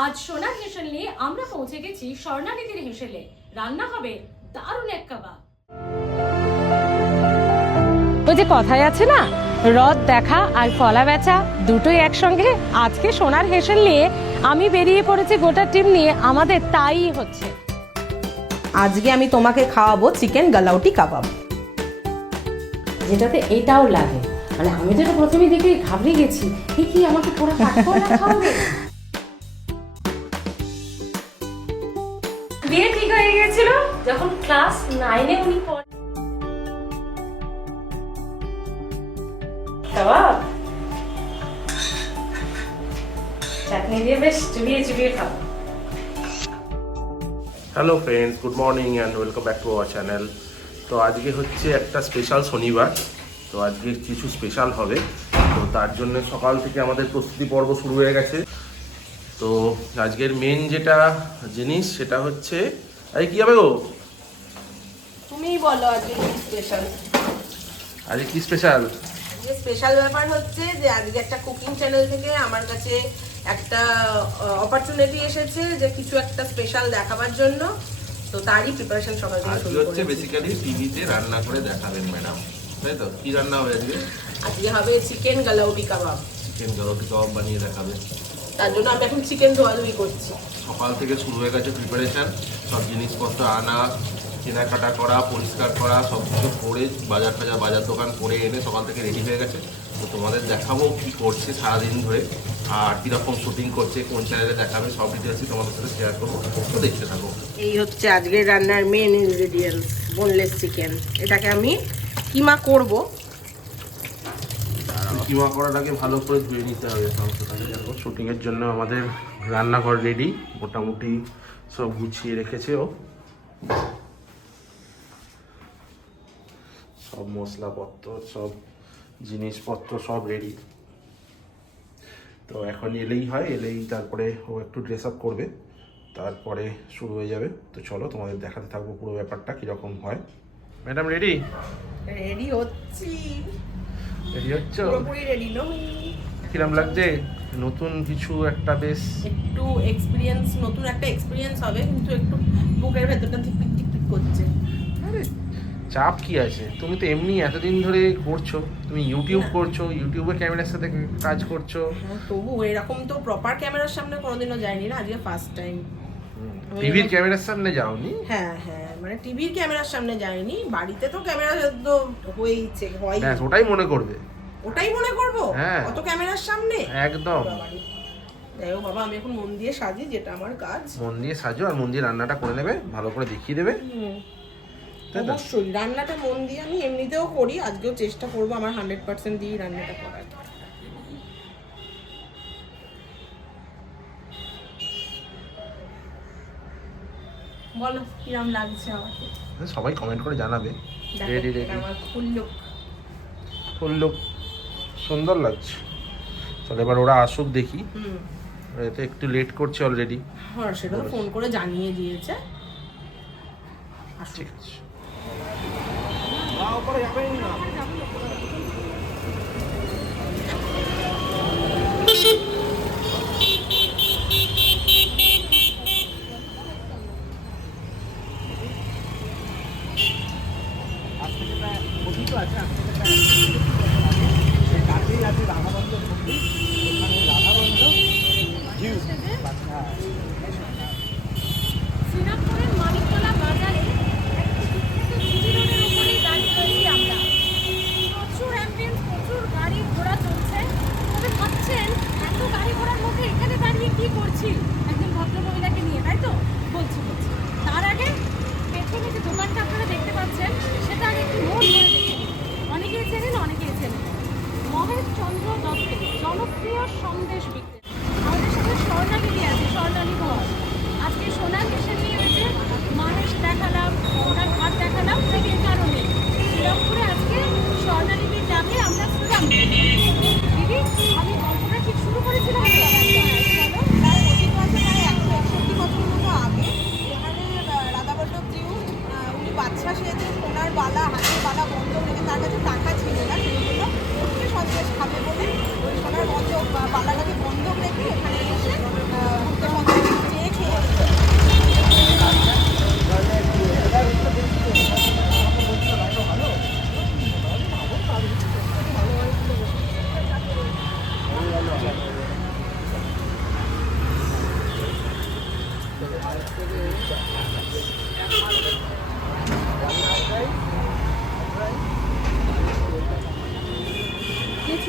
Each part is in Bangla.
আজ সোনার হেসেল নিয়ে আমরা পৌঁছে গেছি স্বর্ণালীদের হেসেলে। রান্না হবে দারুণ এক কাবাব। ওই যে কথায় আছে না রথ দেখা আর কলা বেচা দুটোই একসঙ্গে। আজকে সোনার হেসেল নিয়ে আমি বেরিয়ে পড়েছি গোটা টিম নিয়ে। আমাদের তাই হচ্ছে। আজকে আমি তোমাকে খাওয়াবো চিকেন গালাউটি কাবাব। যেটাতে এটাও লাগে। মানে আমি যেটা প্রথমে দেখে ঘাবড়ে গেছি কি আমাকে পুরো কাঠকোড়া খাওয়াবে? বিয়ে ঠিক হয়ে যখন ক্লাস নাইনে উনি চাটনি দিয়ে বেশ চুবিয়ে চুবিয়ে খাব। Hello friends good morning and welcome back to our channel তো আজকে হচ্ছে একটা স্পেশাল শনিবার। তো আজকে কিছু স্পেশাল হবে। তো তার জন্য সকাল থেকে আমাদের প্রস্তুতি পর্ব শুরু হয়ে গেছে। তো আজকের মেন যেটা জিনিস সেটা হচ্ছে আরে কি হবে গো? তুমিই বলো আজকে কি স্পেশাল আজকে কি স্পেশাল যে স্পেশাল ব্যাপার হচ্ছে যে আজকে একটা কুকিং চ্যানেল থেকে আমার কাছে একটা অপরচুনিটি এসেছে যে কিছু একটা স্পেশাল দেখাবার জন্য। তো তারই প্রিপারেশন সকাল থেকে শুরু হচ্ছে বেসিক্যালি টিভিতে রান্না করে দেখাবেন ম্যাডাম তাই তো? কি রান্না হবে আজকে? আজকে হবে চিকেন গালাউটি কাবাব চিকেন গারোটি কাবাব বানিয়ে দেখাবে। তার জন্য আমি এখন চিকেন ধোয়াধুয়ি করছি। সকাল থেকে শুরু হয়ে গেছে প্রিপারেশন সব জিনিসপত্র আনা কেনাকাটা করা পরিষ্কার করা সব কিছু করে বাজার টাজার বাজার দোকান করে এনে সকাল থেকে রেডি হয়ে গেছে। তো তোমাদের দেখাবো কি করছে সারাদিন ধরে আর কীরকম শুটিং করছে কোন চ্যানেলে দেখাবে সব ডিটেলসই তোমাদের সাথে শেয়ার করব। তো দেখতে থাকো। এই হচ্ছে আজকের রান্নার মেন ইনগ্রেডিয়েন্টস বোনলেস চিকেন এটাকে আমি কিমা করব কিমা করার আগে ভালো করে ধুয়ে নিতে হবে মাংসটাকে দেখো শুটিংয়ের জন্য আমাদের রান্নাঘর রেডি মোটামুটি সব গুছিয়ে রেখেছে ও। সব মশলাপত্র সব জিনিসপত্র সব রেডি তো এখন এলেই হয় এলেই তারপরে ও একটু ড্রেস আপ করবে তারপরে শুরু হয়ে যাবে। তো চলো তোমাদের দেখাতে থাকব পুরো ব্যাপারটা কীরকম হয়। ম্যাডাম রেডি রেডি হচ্ছি। রেডি হচ্ছ? পুরোপুরি রেডি নই কিরম লাগছে? নতুন কিছু একটা বেশ? একটু এক্সপিরিয়েন্স নতুন একটা এক্সপিরিয়েন্স হবে কিন্তু একটু বুকের ভেতরটা ঠিক টিক টিক করছে। চাপ কি আছে? তুমি তো এমনি এতদিন ধরে করছ। তুমি ইউটিউব করছ ইউটিউবে ক্যামেরার সাথে কাজ করছ। হ্যাঁ, তবু এরকম তো প্রপার ক্যামেরার সামনে কোনোদিনও যায়নি না? আজকে ফার্স্ট টাইম টিভির ক্যামেরার সামনে যাওনি? হ্যাঁ হ্যাঁ মানে টিভির ক্যামেরার সামনে যায়নি বাড়িতে তো ক্যামেরা তো হয়েইছে হয় ব্যাস ওটাই মনে করবে। ওটাই মনে করব? হ্যাঁ। অত ক্যামেরার সামনে? একদম। যাই বাবা আমি এখন মন দিয়ে সাজি যেটা আমার কাজ। মন দিয়ে সাজো আর মন দিয়ে রান্নাটা করে নেবে ভালো করে দেখিয়ে দেবে? অবশ্যই রান্নাটা মন দিয়ে আমি এমনিতেও করি আজকেও চেষ্টা করব আমার হান্ড্রেড পার্সেন্ট দিয়ে রান্নাটা করার। বলো কিরম লাগছে আমাকে? সবাই কমেন্ট করে জানাবে। রেডি রেডি আমার ফুল look. সুন্দর লাগছে। চলো এবার ওরা আসুক দেখি। হুম। এতে একটু লেট করছে অলরেডি হ্যাঁ সেটা তো ফোন করে জানিয়ে দিয়েছে। ঠিক আছে। শ্রীরামপুরের সন্দেশ বিক্রি। আমাদের সাথে স্বর্ণালী আছে, স্বর্ণালী ঘর। আজকে সোনাকে সে নিয়ে মানুষ দেখালাম, ওনার ঘর দেখালাম ঠিক এই কারণে। শ্রীরামপুরে আজকে স্বর্ণালীদের নামে আমরা শ্রীরাম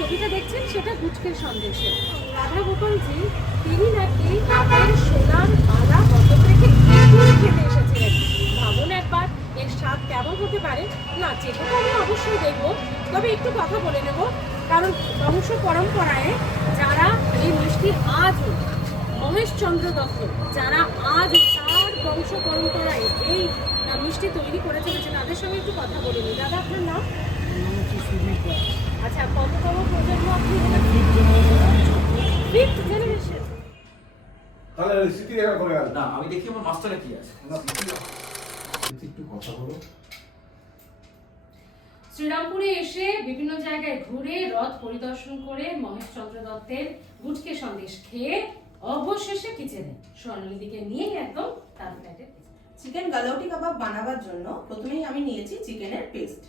ছবিটা দেখছেন, সেটা গুচকের সন্দেশে। রাধা গোপালজি তিনি নাকি তাদের সোনার মালা থেকে এগুলো খেতে এসেছিলেন। ভাবুন একবার, এর স্বাদ কেমন হতে পারে? না যেটা আমি অবশ্যই দেখব, তবে একটু কথা বলে নেব। কারণ বংশ পরম্পরায় যারা এই মিষ্টি আজও মহেশচন্দ্র দত্ত, যারা আজ তার বংশ পরম্পরায় এই মিষ্টি তৈরি করে চলেছে, তাদের সঙ্গে একটু কথা বলে নিই। দাদা, আপনার নাম? আচ্ছা কততম প্রজন্ম আপনি ফিফথ জেনারেশন তাহলে স্মৃতি দেখা করে গেল না আমি দেখি আমার মাস্টারে কি আছে। একটু কথা বলো। শ্রীরামপুরে এসে বিভিন্ন জায়গায় ঘুরে রথ পরিদর্শন করে মহেশচন্দ্র দত্তের গুটকে সন্দেশ খেয়ে অবশেষে কিচেনে স্বর্ণলিদিকে নিয়ে একদম তার ফ্ল্যাটে চিকেন গালাউটি কাবাব বানাবার জন্য প্রথমেই আমি নিয়েছি চিকেনের পেস্ট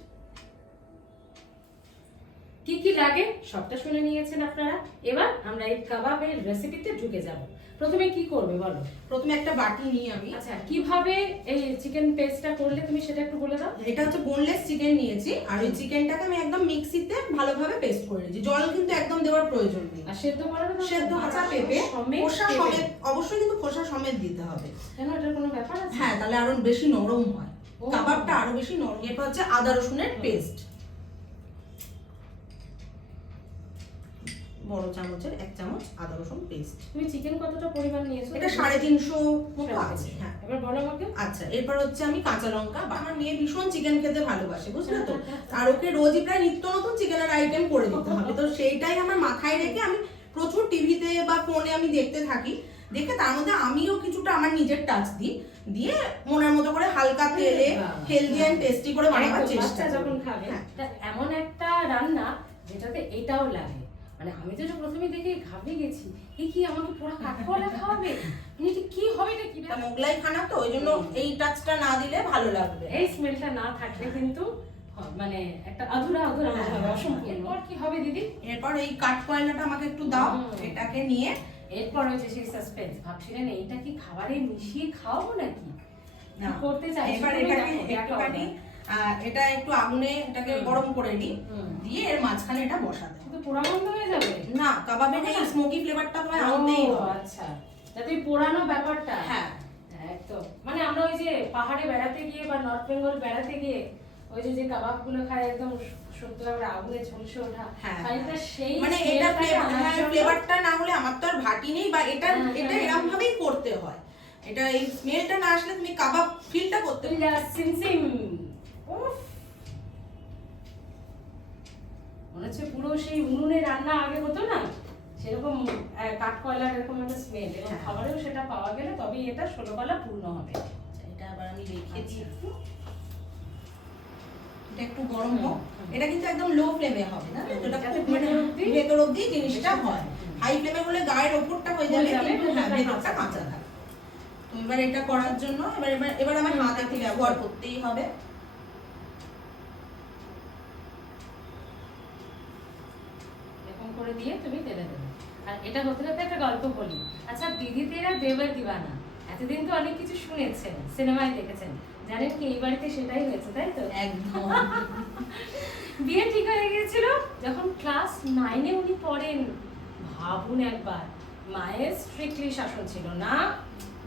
কি কি লাগে সবটা শুনে নিয়েছেন আপনারা। এবার আমরা এই কাবাবের রেসিপিতে ঢুকে যাব। প্রথমে কি করবে বলো? প্রথমে একটা বাটি নিই আমি। আচ্ছা কীভাবে এই চিকেন পেস্টটা করলে তুমি সেটা একটু বলে দাও। এটা হচ্ছে বোনলেস চিকেন নিয়েছি। আর ওই চিকেনটাকে আমি একদম মিক্সিতে ভালোভাবে পেস্ট করে নিয়েছি। জল কিন্তু একদম দেওয়ার প্রয়োজন নেই। আর সেদ্ধ করার সেদ্ধ। কাঁচা পেঁপে। খোসা সমেত অবশ্যই কিন্তু খোসা সমেত দিতে হবে। কেন এটার কোনো ব্যাপার আছে? হ্যাঁ তাহলে আরও বেশি নরম হয়। কাবাবটা আরও বেশি নরম। এরপর হচ্ছে আদা রসুনের পেস্ট বড় চামচের এক চামচ আদা রসুন পেস্ট তুমি চিকেন কতটা পরিমাণ নিয়েছো? এটা সাড়ে তিনশো মতো আছে হ্যাঁ। এবার বলো আমাকে। আচ্ছা এরপর হচ্ছে আমি কাঁচা লঙ্কা বা আমার মেয়ে ভীষণ চিকেন খেতে ভালোবাসে বুঝলে তো? আর ওকে রোজই প্রায় নিত্য নতুন চিকেনের আইটেম করে দিতে হবে। তো সেইটাই আমার মাথায় রেখে আমি প্রচুর টিভিতে বা ফোনে আমি দেখতে থাকি। দেখে তার মধ্যে আমিও কিছুটা আমার নিজের টাচ দিই। দিয়ে মনের মতো করে হালকা তেলে হেলদি অ্যান্ড টেস্টি করে বানাবার চেষ্টা যখন খাবে হ্যাঁ। এমন একটা রান্না যেটাতে এটাও লাগে। মানে আমি তো প্রথমে দেখে ঘাবড়ে গেছি এ কি আমাকে পুরো কাঠকলা খাওয়াবে এটা কি হবে এটা কি এটা মোগলাই খানা তো ওই জন্য এই টাচটা না দিলে ভালো লাগবে। এই স্মেলটা না থাকলে কিন্তু মানে একটা আধুরা আধুরা হবে হ্যাঁ, অসম্পূর্ণ। হ্যাঁ। এরপর কি হবে দিদি? এরপর এই কাঠকয়লাটা আমাকে একটু দাও এটাকে নিয়ে। এরপর হচ্ছে সেই সাসপেন্স ভাবছিলেন এইটা কি খাবারে মিশিয়ে খাওয়াবো নাকি? না। করতে চাইছো এবার এটাকে একটুখানি এটা একটু আগুনে এটাকে গরম করে নিই। দিয়ে এর মাঝখানে এটা বসাতে শুধু পোড়া বন্ধ হয়ে যাবে? না কাবাবের এই স্মোকি ফ্লেভারটা তোমায় আনতেই হবে। আচ্ছা। যাতে পোড়ানো ব্যাপারটা হ্যাঁ। একদম। মানে আমরা ওই যে পাহাড়ে বেড়াতে গিয়ে বা নর্থ বেঙ্গল বেড়াতে গিয়ে ওই যে যে কাবাবগুলো খাই একদম সত্যি আগুনে ঝলসে ওঠা। হ্যাঁ, খানিকটা সেই মানে এটা smell-টাকে ফ্লেভার আনার হ্যাঁ ফ্লেভারটা না হলে আমার তো আর ভাটি নেই বা এটা হ্যাঁ, এটা হ্যাঁ। এরকম ভাবেই করতে হয়। এটা এই স্মেলটা না আসলে তুমি কাবাব ফিলটা করতে ইলা সিমসিম। উফ! মনে হচ্ছে পুরো সেই উনুনে রান্না আগে হতো না সেরকম আহ, কাঠকয়লার এরকম একটা স্মেল এবং হ্যাঁ। খাবারেও সেটা পাওয়া গেলে তবেই এটা ষোলোকলা পূর্ণ হবে। আচ্ছা, এটা আবার আমি রেখে দিই আচ্ছা। একটু। এটা একটু গরম হোক। এটা কিন্তু একদম লো ফ্লেমে হবে না? এটা মানে ভেতর অবধি- জিনিসটা হয়। হাই ফ্লেমে হলে গায়ের ওপরটা হয়ে যাবে কিন্তু হ্যাঁ ভেতরটা কাঁচা থাকে। তো এবার এটা করার জন্য এবার এবার এবার আমার হাত একটু ব্যবহার করতেই হবে। করে দিয়ে তুমি তেলে দেবে। আর এটা হতে হতে একটা গল্প বলি। আচ্ছা দিদি তেরা দেবের দিবানা এতদিন তো অনেক কিছু শুনেছেন সিনেমায় দেখেছেন। জানেন কি এই বাড়িতে সেটাই হয়েছে তাই তো? একদম। বিয়ে ঠিক হয়ে গিয়েছিল যখন ক্লাস নাইনে উনি পড়েন ভাবুন একবার মায়ের স্ট্রিক্টলি শাসন ছিল না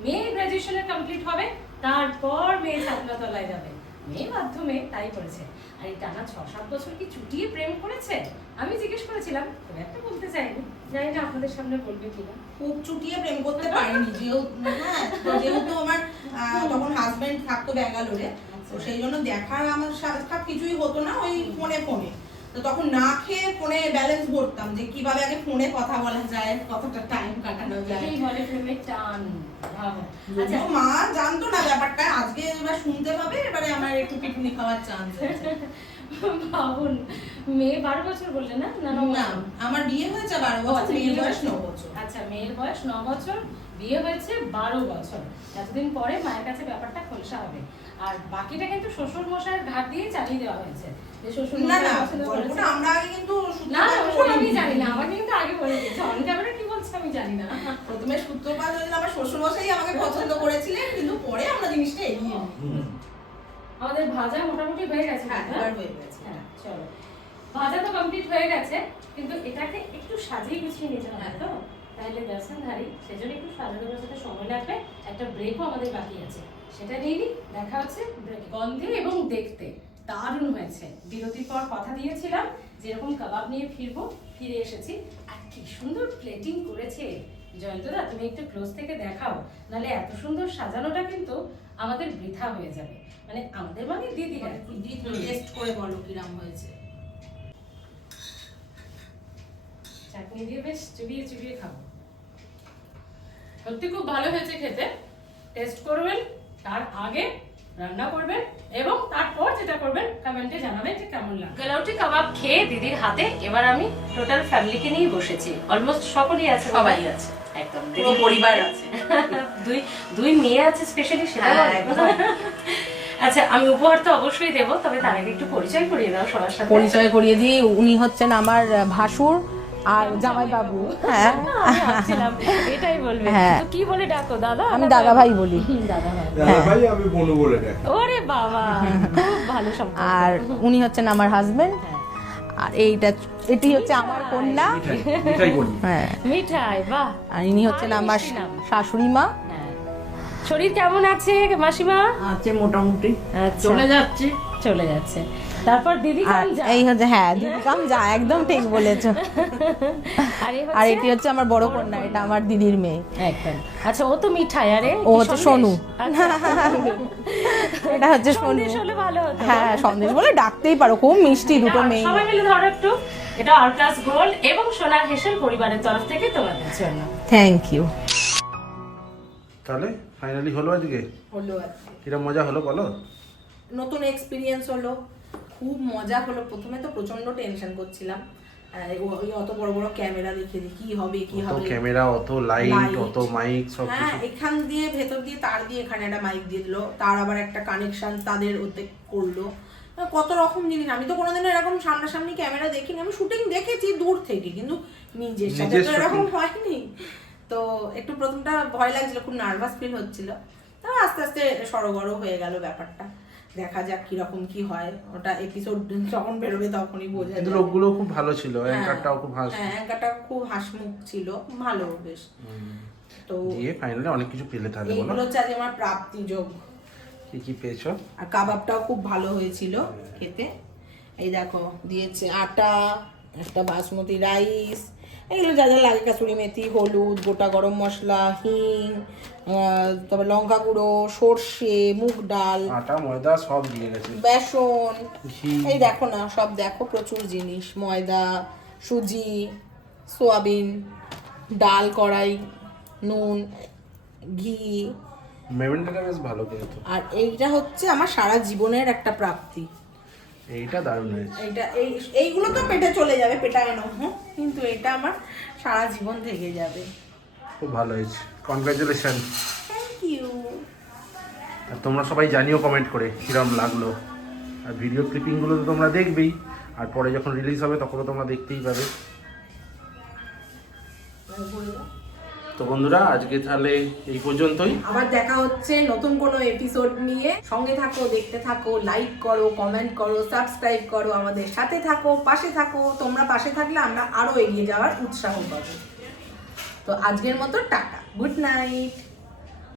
মেয়ে গ্রাজুয়েশনে কমপ্লিট হবে তারপর মেয়ে ছাত্রতলায় যাবে। মেয়ে মাধ্যমে তাই করেছে আর এই টানা ছ সাত বছর কি চুটিয়ে প্রেম করেছে? আমি জিজ্ঞেস করেছিলাম খুব একটা বলতে চাইনি। জানি না আপনাদের সামনে বলবে কিনা। খুব চুটিয়ে প্রেম করতে পারিনি যেহেতু হ্যাঁ যেহেতু আমার তখন হাজবেন্ড থাকতো ব্যাঙ্গালোরে তো সেই জন্য দেখা আমার সাক্ষাৎ কিছুই হতো না ওই ফোনে ফোনে। তো তখন না খেয়ে ফোনে ব্যালেন্স ভরতাম যে কীভাবে আগে ফোনে কথা বলা যায় কতটা টাইম কাটানো যায়। আচ্ছা। মা জানতো না ব্যাপারটা আজকে এবার শুনতে হবে এবারে আমার একটু পিটুনি খাওয়ার চান্স ভাবুন মেয়ে বারো বছর বললে না? না না আমার বিয়ে হয়েছে বারো বছর আচ্ছা, মেয়ের বয়স ন বছর। আচ্ছা মেয়ের বয়স ন বছর বিয়ে হয়েছে বারো বছর। এতদিন পরে মায়ের কাছে ব্যাপারটা খোলসা হবে। আর বাকিটা কিন্তু শ্বশুর মশাইয়ের ঘাট দিয়ে চালিয়ে দেওয়া হয়েছে। যে শ্বশুর না না মশাই পছন্দ করেছে। গল্পটা আমরা আগে কিন্তু না না সূত্রপাত ওটা আমি জানি না আমাকে কিন্তু আগে বলে দিয়েছে। অন ক্যামেরা কি বলছে আমি জানি না। প্রথমে সূত্রপাত হয়েছিল আমার শ্বশুরমশাই আমাকে পছন্দ করেছিলেন কিন্তু পরে আমরা জিনিসটা এগিয়ে আমাদের ভাজা মোটামুটি হয়ে গেছে হ্যাঁ। এবার হয়ে? গেছে হ্যাঁ চলো। ভাজা তো কমপ্লিট হয়ে গেছে কিন্তু এটাকে একটু সাজিয়ে গুছিয়ে নিতে হবে তো? তাহলে দর্শন ধারি সেজন্য একটু সাজানোর গোছাতে সময় লাগবে। একটা ব্রেকও আমাদের বাকি আছে। সেটা নিয়ে নিই দেখা হচ্ছে গন্ধে এবং দেখতে। দারুণ হয়েছে। বিরতির পর কথা দিয়েছিলাম যেরকম কাবাব নিয়ে ফিরবো ফিরে এসেছি। আর কি সুন্দর প্লেটিং করেছে। জয়ন্তদা তুমি একটু ক্লোজ থেকে দেখাও। নাহলে এত সুন্দর সাজানোটা কিন্তু আমাদের বৃথা হয়ে যাবে। মানে আমাদের মানে দিদিরা টেস্ট করে বলো কিরাম হয়েছে। চাটনি দিয়ে বেশ চুবিয়ে চুবিয়ে খাব। সত্যি খুব ভালো হয়েছে খেতে। টেস্ট করবেন তার আগে রান্না করবেন এবং তারপর যেটা করবেন কমেন্টে জানাবেন যে কেমন লাগে গলাউটি কাবাব খেয়ে দিদির হাতে এবার আমি টোটাল ফ্যামিলিকে নিয়ে বসেছি। অলমোস্ট সকলেই আছে সবাই আছে। একদম পুরো পরিবার আছে। দুই দুই মেয়ে আছে স্পেশালি সেটা হ্যাঁ। আচ্ছা আমি উপহার তো অবশ্যই দেবো তবে তার আগে একটু পরিচয় করিয়ে দাও সবার সাথে। পরিচয় করিয়ে দিই উনি হচ্ছেন আমার ভাসুর আর জামাইবাবু হ্যাঁ। এটাই বলবে। হ্যাঁ। তো কি বলে ডাকো দাদা? আমি দাদা ভাই বলি দাদা ভাই আমি বনু বলে ডাকি। ওরে বাবা খুব ভালো সম্পর্ক। আর উনি হচ্ছেন আমার হাজবেন্ড আর এইটা এটি হচ্ছে আমার কন্যা। হ্যাঁ। মিঠাই বাহ। আর ইনি হচ্ছেন আমার শাশুড়ি মা হ্যাঁ। শরীর কেমন আছে মাসিমা? আছে মোটামুটি। আচ্ছা, চলে যাচ্ছে। চলে যাচ্ছে। তারপর দিদি এই হচ্ছে হ্যাঁ দিদি কাম যা একদম ঠিক বলেছ। আর এটি হচ্ছে আমার বড় কন্যা এটা আমার দিদির মেয়ে। একদম। আচ্ছা ও তো মিঠাই আরে ও হচ্ছে সোনু। আচ্ছা। এটা হচ্ছে সোনু। হলে ভালো হতো। হ্যাঁ সন্দেশ বলে ডাকতেই পারো খুব মিষ্টি দুটো মেয়ে। সবাই মিলে ধরো একটু। এটা আর ক্লাস গোল্ড এবং সোনার হেসেল পরিবারের তরফ থেকে তোমাদের জন্য। থ্যাংক ইউ তাহলে ফাইনালি হলো আজকে? হলো আজকে। কিরম মজা হলো বলো? নতুন এক্সপিরিয়েন্স হলো। খুব মজা হলো প্রথমে তো প্রচণ্ড টেনশন করছিলাম। ওই অত বড় বড় ক্যামেরা দেখে কি হবে কি হবে। ক্যামেরা অত লাইট অত মাইক সব হ্যাঁ এখান দিয়ে ভেতর দিয়ে তার দিয়ে এখানে একটা মাইক দিয়ে দিলো। তার আবার একটা কানেকশন তাদের ওতে করল। কত রকম জিনিস। আমি তো কোনোদিনও এরকম সামনাসামনি ক্যামেরা দেখিনি। আমি শুটিং দেখেছি দূর থেকে কিন্তু নিজের সাথে তো এরকম হয়নি। তো একটু প্রথমটা ভয় লাগছিল খুব নার্ভাস ফিল হচ্ছিল। তো আস্তে আস্তে সরগর হয়ে গেল ব্যাপারটা। দেখা যাক কীরকম কি হয়। ওটা এপিসোড যখন বেরোবে তখনই বোঝা যাবে। লোকগুলো খুব ভালো ছিল। অ্যাঙ্কারটাও খুব হাস হ্যাঁ অ্যাঙ্কারটা খুব হাসমুখ ছিল ভালো বেশ। তো দিয়ে ফাইনালি অনেক কিছু পেলে তাহলে বলো। এইগুলো হচ্ছে আজ আমার প্রাপ্তি যোগ। কি কি পেয়েছ? আর কাবাবটাও খুব ভালো হয়েছিল খেতে। এই দেখো দিয়েছে আটা একটা বাসমতি রাইস এগুলো যা যা লাগে কাসুরি মেথি হলুদ গোটা গরম মশলা হিং তারপর লঙ্কা গুঁড়ো সর্ষে মুগ ডাল আটা ময়দা সব দিয়ে গেছে। বেসন এই দেখো না সব দেখো প্রচুর জিনিস ময়দা সুজি সোয়াবিন ডাল কড়াই নুন ঘি। মেমেন্টটা বেশ ভালো কিন্তু আর এইটা হচ্ছে আমার সারা জীবনের একটা প্রাপ্তি। এইটা দারুণ হয়েছে। এইটা এই এইগুলো তো পেটে চলে যাবে পেটায় নো কিন্তু এটা আমার সারা জীবন থেকে যাবে। খুব ভালো হয়েছে। কনগ্রাচুলেশন থ্যাংক ইউ আর তোমরা সবাই জানিও কমেন্ট করে কিরম লাগল। আর ভিডিও ক্লিপিংগুলো তো তোমরা দেখবেই। আর পরে যখন রিলিজ হবে তখনও তোমরা দেখতেই পাবে। তো বন্ধুরা, আজকে তাহলে এই পর্যন্তই। আবার দেখা হচ্ছে নতুন কোনো এপিসোড নিয়ে। সঙ্গে থাকো, দেখতে থাকো লাইক করো কমেন্ট করো সাবস্ক্রাইব করো আমাদের সাথে থাকো, পাশে থাকো। তোমরা পাশে থাকলে আমরা আরও এগিয়ে যাওয়ার উৎসাহ পাবো। তো আজকের মতো টাটা। Good night